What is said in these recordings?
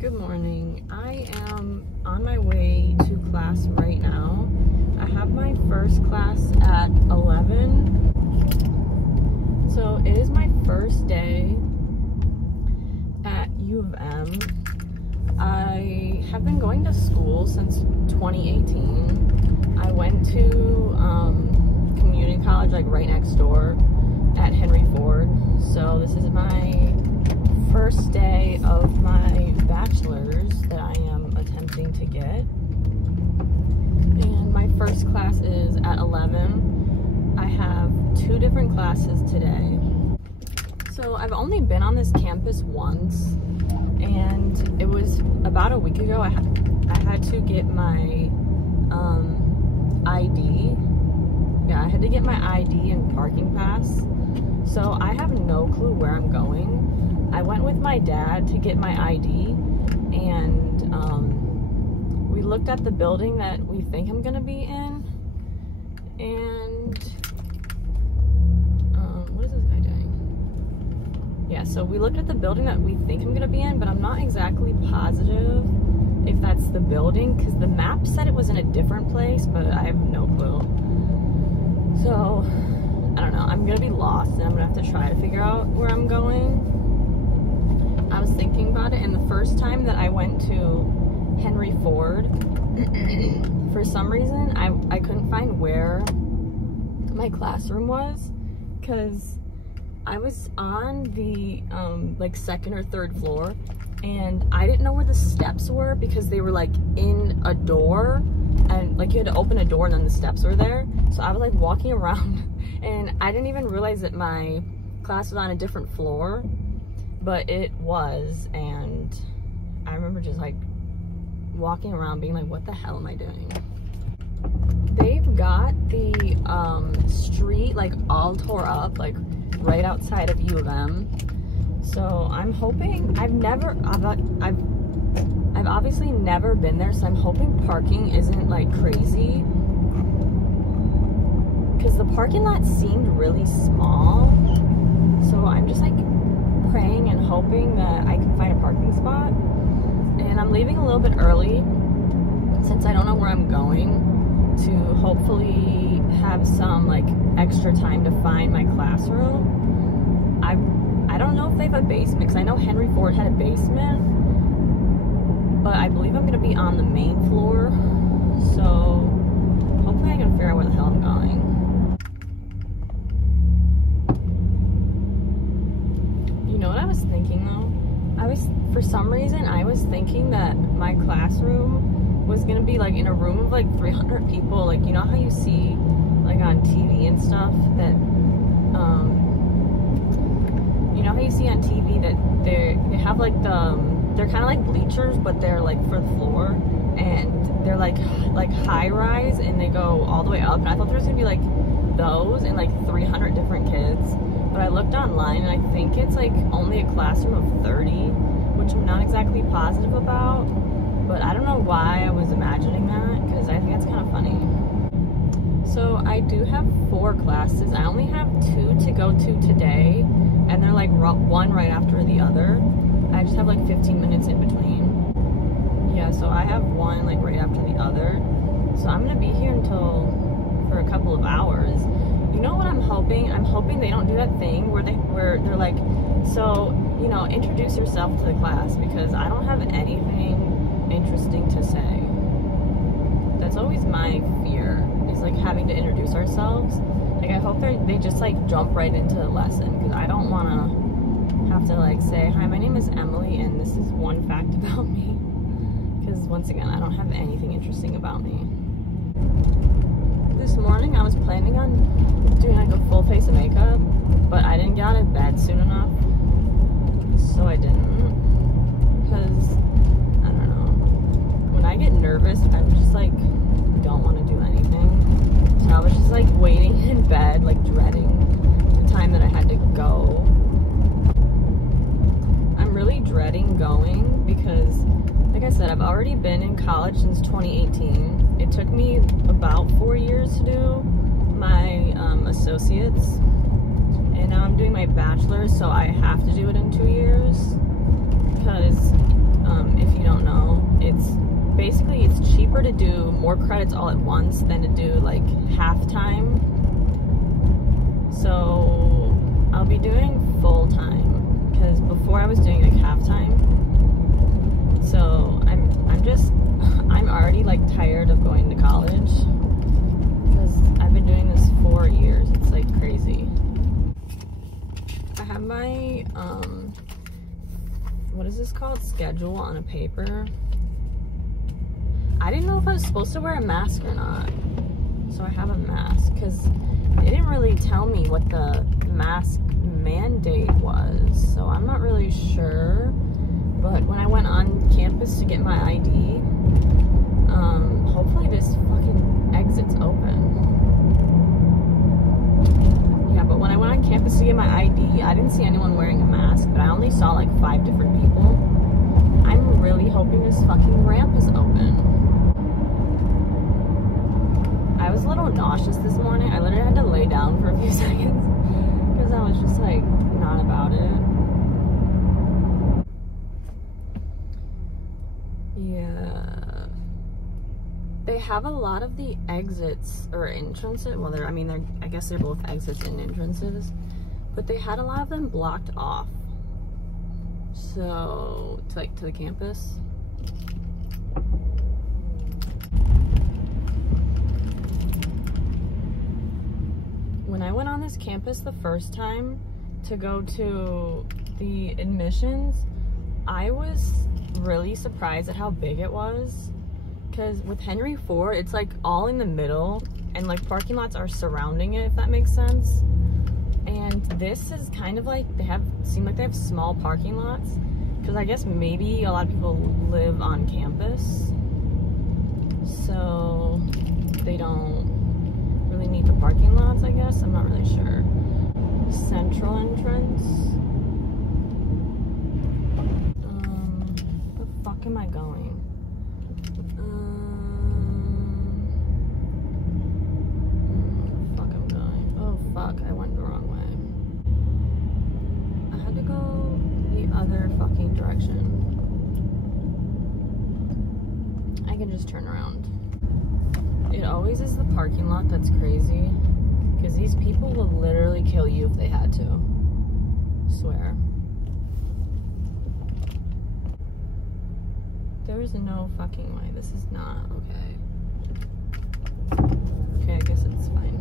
Good morning. I am on my way to class right now. I have my first class at 11. So it is my first day at U of M. I have been going to school since 2018. I went to community college like right next door at Henry Ford. So this is my first day of my bachelor's that I am attempting to get, and my first class is at 11. I have 2 different classes today. So I've only been on this campus once, and it was about a week ago. I had to get my ID. Yeah, I had to get my ID and parking pass. So I have no clue where I'm going. I went with my dad to get my ID, and we looked at the building that we think I'm gonna be in, and what is this guy doing? Yeah, so we looked at the building that we think I'm gonna be in, but I'm not exactly positive if that's the building, because the map said it was in a different place, but I have no clue. So I don't know, I'm gonna be lost, and I'm gonna have to try to figure out where I'm going. I was thinking about it, and the first time that I went to Henry Ford, for some reason, I couldn't find where my classroom was, because I was on the like 2nd or 3rd floor, and I didn't know where the steps were because they were like in a door, and like you had to open a door and then the steps were there. So I was like walking around, and I didn't even realize that my class was on a different floor. But it was, and I remember just like walking around being like, what the hell am I doing? They've got the street like all tore up, like right outside of U of M. So I'm hoping, I've obviously never been there, so I'm hoping parking isn't like crazy, because the parking lot seemed really small. So I'm just like praying and hoping that I can find a parking spot. And I'm leaving a little bit early since I don't know where I'm going, to hopefully have some like extra time to find my classroom. I don't know if they have a basement, because I know Henry Ford had a basement, but I believe I'm gonna be on the main floor, so hopefully I can figure out where the hell I'm going. You know what I was thinking though? For some reason, I was thinking that my classroom was gonna be like in a room of like 300 people. Like, you know how you see like on TV and stuff that, you know how you see on TV that they have like they're kind of like bleachers, but they're like for the floor, and they're like high rise, and they go all the way up. And I thought there was gonna be like those and like 300 different kids. But I looked online, and I think it's like only a classroom of 30, which I'm not exactly positive about. But I don't know why I was imagining that, because I think it's kind of funny. So I do have 4 classes. I only have 2 to go to today, and they're like one right after the other. I just have like 15 minutes in between. Yeah, so I have one like right after the other. So I'm gonna be here for a couple of hours. You know what I'm hoping? I'm hoping they don't do that thing where they're like, so, you know, introduce yourself to the class, because I don't have anything interesting to say. That's always my fear, is like having to introduce ourselves. Like, I hope they just like jump right into the lesson, because I don't want to have to like say, hi, my name is Emily, and this is one fact about me, because once again, I don't have anything interesting about me. This morning I was planning on doing like a full face of makeup, but I didn't get out of bed soon enough, so I didn't, because I don't know, when I get nervous I just like don't want to do anything. So I was just like waiting in bed, like dreading the time that I had to go. I'm really dreading going because, like I said, I've already been in college since 2018. It took me about 4 years to do my associates, and now I'm doing my bachelor's, so I have to do it in 2 years, because if basically it's cheaper to do more credits all at once than to do like half-time. So I'll be doing full-time because before I was doing like half-time. So I'm already like tired of going to college because I've been doing this 4 years. It's like crazy. I have my what is this called? Schedule on a paper. I didn't know if I was supposed to wear a mask or not. So I have a mask because they didn't really tell me what the mask mandate was. So I'm not really sure. But when I went on campus to get my ID, hopefully this fucking exit's open. Yeah, but when I went on campus to get my ID, I didn't see anyone wearing a mask, but I only saw like 5 different people. I'm really hoping this fucking ramp is open. I was a little nauseous this morning. I literally had to lay down for a few seconds because I was just like not about it. Yeah. They have a lot of the exits or entrances. Well, I guess they're both exits and entrances, but they had a lot of them blocked off. So, to the campus. When I went on this campus the first time to go to the admissions, I was really surprised at how big it was. Because with Henry Ford, it's like all in the middle and like parking lots are surrounding it, if that makes sense. And this is kind of like seem like they have small parking lots because I guess maybe a lot of people live on campus, so they don't really need the parking lots, I guess. I'm not really sure. Central entrance. Where the fuck am I going? Fuck, I went the wrong way. I had to go the other fucking direction. I can just turn around. It always is the parking lot that's crazy. Because these people will literally kill you if they had to. I swear. There is no fucking way. This is not okay. Okay, I guess it's fine.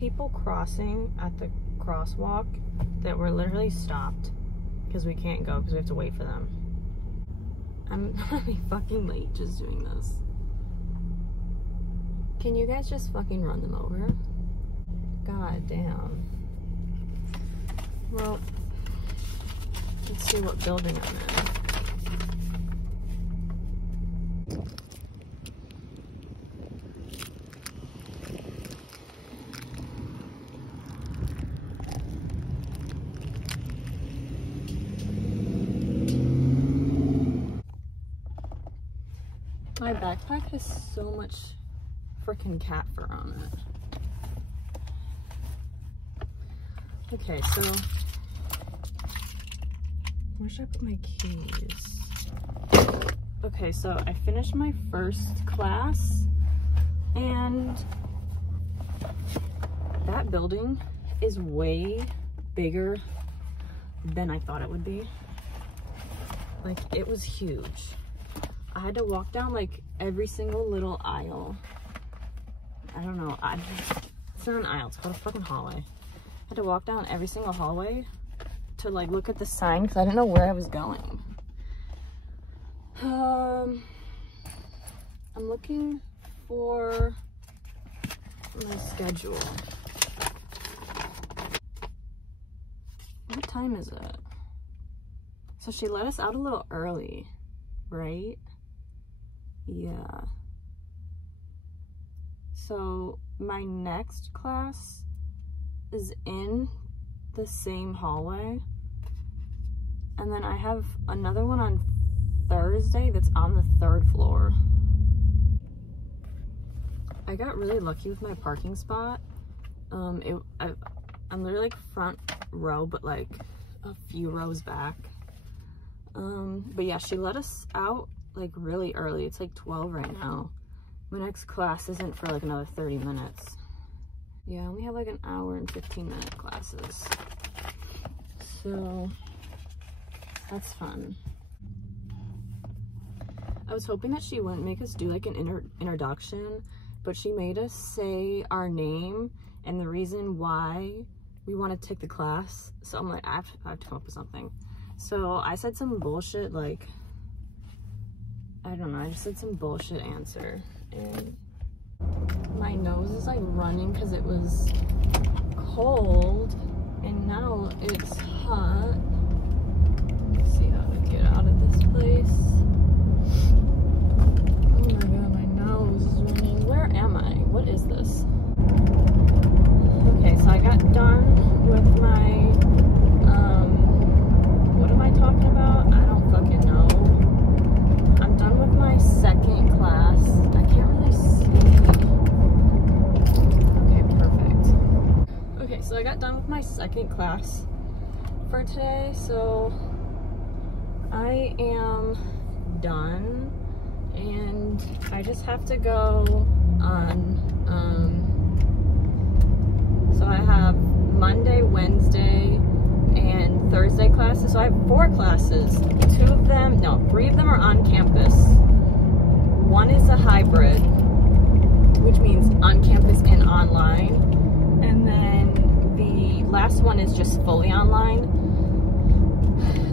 People crossing at the crosswalk that were literally stopped because we can't go because we have to wait for them. I'm gonna be fucking late just doing this. Can you guys just fucking run them over? God damn. Well, let's see what building I'm in. My backpack has so much freaking cat fur on it. Okay, so where should I put my keys? Okay, so I finished my first class and that building is way bigger than I thought it would be. Like, it was huge. I had to walk down like every single little aisle. I don't know. It's not an aisle. It's called a fucking hallway. I had to walk down every single hallway to like look at the sign because I didn't know where I was going. I'm looking for my schedule. What time is it? So she let us out a little early, right? Yeah. So my next class is in the same hallway. And then I have another one on Thursday that's on the 3rd floor. I got really lucky with my parking spot. I'm literally like front row, but like a few rows back. But yeah, she let us out like really early. It's like 12 right now. My next class isn't for like another 30 minutes. Yeah, I only have like an hour and 15-minute classes. So that's fun. I was hoping that she wouldn't make us do like an introduction, but she made us say our name and the reason why we want to take the class. So I'm like, I have to come up with something. So I said some bullshit, like, I don't know, I just said some bullshit answer. And my nose is like running because it was cold and now it's hot. Let's see how to get out of this place. Oh my god, my nose is running. Where am I? What is this? Okay, so I got done with my, what am I talking about? I don't fucking know. I'm done with my second class. I can't really see. Okay, perfect. Okay, so I got done with my second class for today, so I am done, and I just have to go on, so I have Monday, Wednesday, and Thursday classes. So I have 4 classes. 3 of them are on campus. 1 is a hybrid, which means on campus and online. And then the last one is just fully online.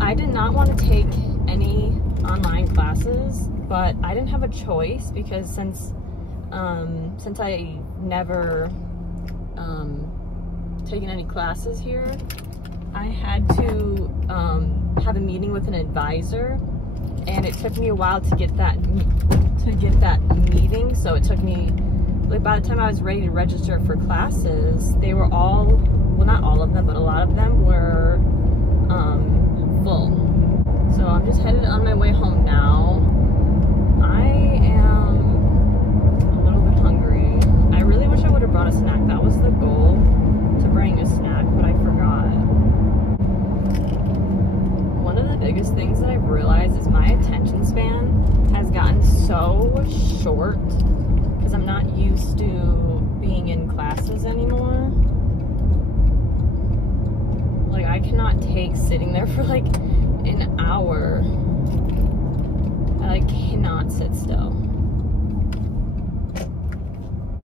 I did not want to take any online classes, but I didn't have a choice because since I never taken any classes here, I had to have a meeting with an advisor, and it took me a while to get that meeting. So it took me, like, by the time I was ready to register for classes, they were all, well, not all of them, but a lot of them were full. So I'm just headed on my way home now. I am a little bit hungry. I really wish I would have brought a snack. That was the goal, to bring a snack, but I forgot. One of the biggest things that I've realized is my attention span has gotten so short because I'm not used to being in classes anymore. Like, I cannot take sitting there for like an hour. I like cannot sit still.